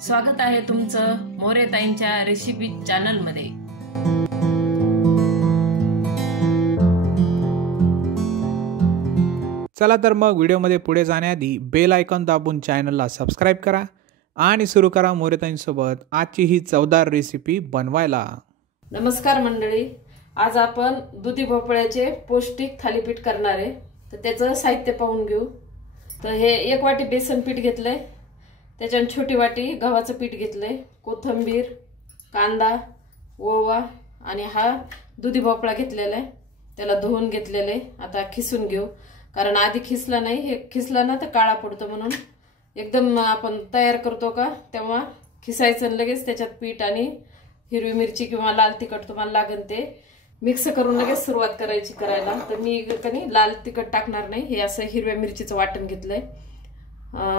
स्वागत आहे तुमचं मोरेताईंच्या रेसिपी चॅनल मध्ये। चला तर मग व्हिडिओमध्ये पुढे जाण्याआधी बेल आयकॉन दाबून चॅनलला सबस्क्राइब करा आणि सुरू करा मोरेताईंसोबत आजची ही चवदार रेसिपी बनवायला। नमस्कार मंडळी, आज आपण दुधी भोपळ्याचे पौष्टिक थालीपीठ करणार आहे। तर त्याचं साहित्य पाहून घेऊ। तर हे 1 वाटी बेसन पीठ घेतलंय, त्याच्यात छोटी वाटी गव्हाचं पीठ घेतलंय, कोथिंबीर, कांदा, ओवा आणि हा दुधी भोपळा घेतलेला आहे। त्याला धुवून घेतलेले, आता खिसून घेऊ, कारण आधी खिसला नाही, हे खिसला ना तर काळा पडतो, म्हणून एकदम आपण तयार करतो का तेव्हा खिसायचं, लगेच त्याच्यात पीठ आणि हिरवी मिरची किंवा लाल तिखट तुम्हाला लागेल ते मिक्स करून लगेच सुरुवात करायची करायला। तर मी कधी लाल तिखट टाकणार नाही, हे असं हिरव्या मिरचीचं वाटण घेतलंय,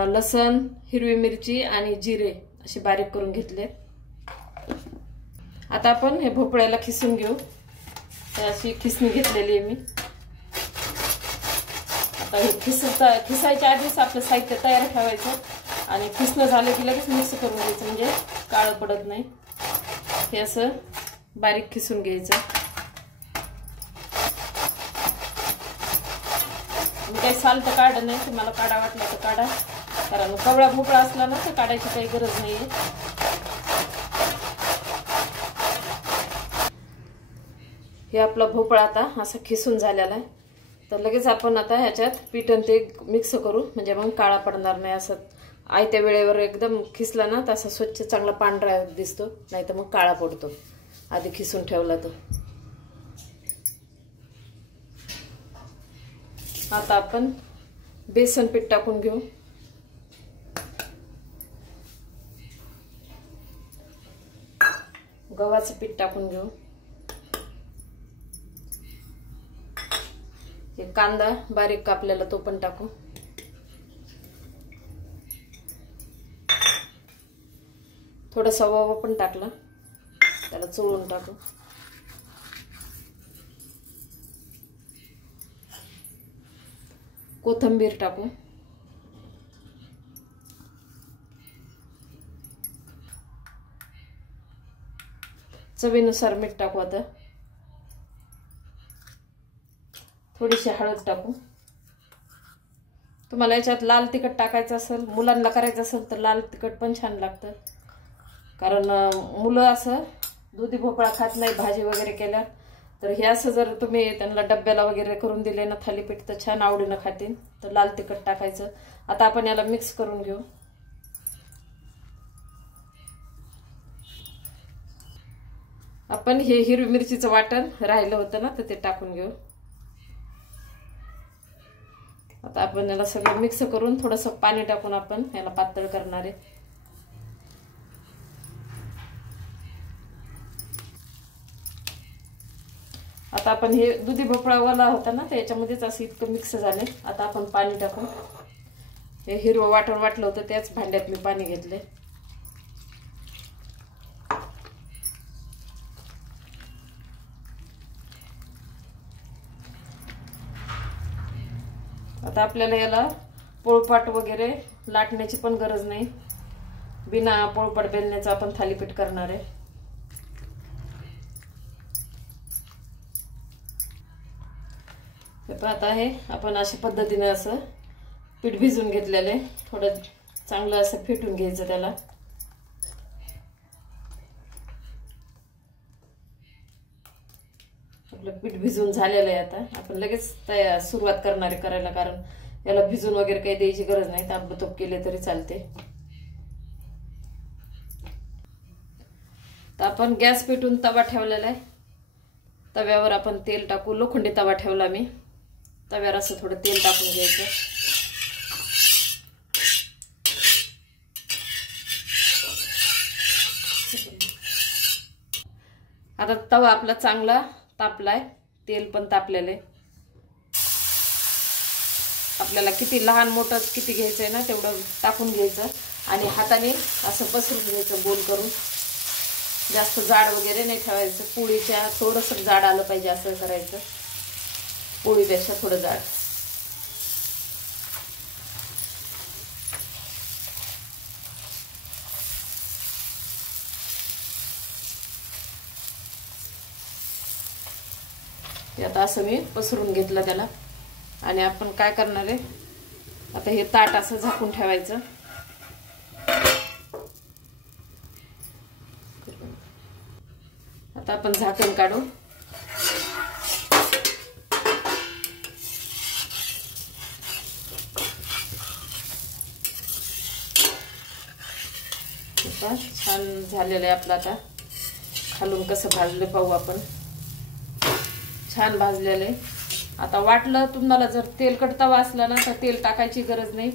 लसण, हिरवी मिरची आणि जिरे असे बारीक करून घेतले। आता आपण हे भोपळ्याला खिसून घेऊ। तर अशी खिसणी घेतलेली आहे मी। आता हे खिसायच्या आधीच आपलं साहित्य तयार ठेवायचं आणि खिसणं झालं की लगेच मिक्स करून घ्यायचं, म्हणजे काळं पडत नाही। हे असं बारीक खिसून घ्यायचं। मी काही साल तर काढलं नाही, तुम्हाला काढा वाटलं तर काढा, कारण कवळा भोपळा असला ना तर काढायची काही गरज नाहीये। हे आपला भोपळा आता असा खिसून झालेला आहे। तर लगेच आपण आता ह्याच्यात पीठ आणि ते मिक्स करू, म्हणजे मग काळा पडणार नाही। असं आयत्या वेळेवर एकदम खिसला ना तर असं स्वच्छ चांगला पांढरा दिसतो, नाही तर मग काळा पडतो आधी खिसून ठेवला तर। आता आपण बेसन पीठ टाकून घेऊ। गव्हाचं पीठ टाकून घेऊ। हे कांदा बारीक कापलेला तो पण टाकू। थोडासा ओवा पण टाकला, त्याला चोळून टाकू। कोथिंबीर टाकू। चवीनुसार मीठ टाकू। आता थोडीशी हळद टाकू। तुम्हाला याच्यात लाल तिखट टाकायचं असेल, मुलांना करायचं असेल तर लाल तिखट पण छान लागतं, कारण मुलं असं दुधी भोपळा खात नाही भाजी वगैरे केल्या। तर हे असं जर तुम्ही त्यांना डब्याला वगैरे करून दिले ना थालीपीठ, तर छान आवडीनं खातील। तर लाल तिखट टाकायचं। आता आपण याला मिक्स करून घेऊ। आपण हे हिरवी मिरचीचं वाटण राहिलं होतं ना, तर ते टाकून घेऊ। आता आपण याला सगळं मिक्स करून थोडंसं पाणी टाकून आपण याला पातळ करणार आहे। आता आपण हे दुधी भोपळा वाला होता ना, त्याच्यामध्येच असं इतकं मिक्स झाले। आता आपण पाणी टाकू। हे हिरवं वाटण वाटलं होतं त्याच भांड्यात मी पाणी घेतले। आता आपल्याला याला पोळपाट वगैरे लाटण्याची पण गरज नाही, बिना पोळपाट बेलण्याचं आपण थालीपीठ करणार आहे। आता आहे आपण अशा पद्धतीने असं पीठ भिजून घेतलेले, थोडं चांगलं असं फेटून घ्यायचं त्याला। आपलं पीठ भिजून झालेलं आहे। आता आपण लगेच सुरुवात करणार आहे करायला, कारण याला भिजून वगैरे काही द्यायची गरज नाही, ताबडतोब केले तरी चालते। तर आपण गॅस पेटून तवा ठेवलेला आहे। तव्यावर आपण तेल टाकू। लोखंडी तवा ठेवला मी, तव्यावर असं थोडं तेल टाकून घ्यायचं। आता तवा आपला चांगला तापलाय, तेल पण तापलेले। आपल्याला किती लहान मोठं किती घ्यायचंय ना तेवढं टाकून घ्यायचं आणि हाताने असं पसरून घ्यायचं गोल करून। जास्त जाड वगैरे नाही ठेवायचं, पोळीच्या थोडंसं जाड आलं पाहिजे असं करायचं, पोळीपेक्षा थोडं जाड। आता असं मी पसरून घेतलं त्याला आणि आपण काय करणार आहे आता हे ताट असं झाकून ठेवायचं। आता आपण झाकण काढू। छान झालेलं आहे आपलं। आता खालून कसं भाजलं पाहू आपण। छान भाजलेलं आहे। आता वाटलं तुम्हाला जर तेलकट तवा असला ना तर तेल टाकायची गरज नाही,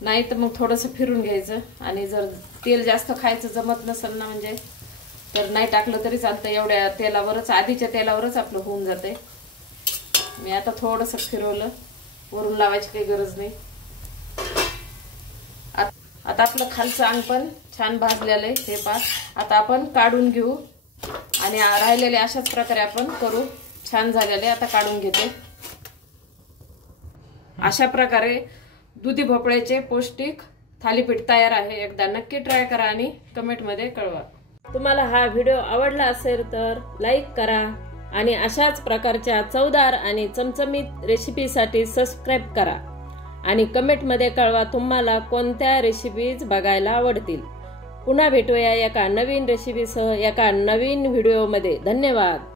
नाही तर मग थोडंसं फिरून घ्यायचं। आणि जर तेल जास्त खायचं जमत नसेल ना म्हणजे तर नाही टाकलं तरी चालतं। एवढ्या तेलावरच, आधीच्या तेलावरच आपलं होऊन जाते। मी आता थोडंसं फिरवलं, वरून लावायची काही गरज नाही। आता आपलं खालचं अंग पण छान भाजलेलं आहे हे पहा। आता आपण काढून घेऊ आणि राहिलेले अशाच प्रकारे आपण करू। छान झालेले आता काढून घेते। अशा प्रकारे दुधी भोपळ्याचे पौष्टिक थालीपीठ तयार आहे। एकदा नक्की ट्राय करा आणि कमेंट मध्ये कळवा। तुम्हाला हा व्हिडिओ आवडला असेल तर लाईक करा आणि अशाच प्रकारच्या चवदार आणि चमचमीत रेसिपीसाठी सबस्क्राईब करा आणि कमेंट मध्ये कळवा तुम्हाला कोणत्या रेसिपीज बघायला आवडतील। पुन्हा भेटूया एका नवीन रेसिपीसह एका नवीन व्हिडिओ मध्ये। धन्यवाद।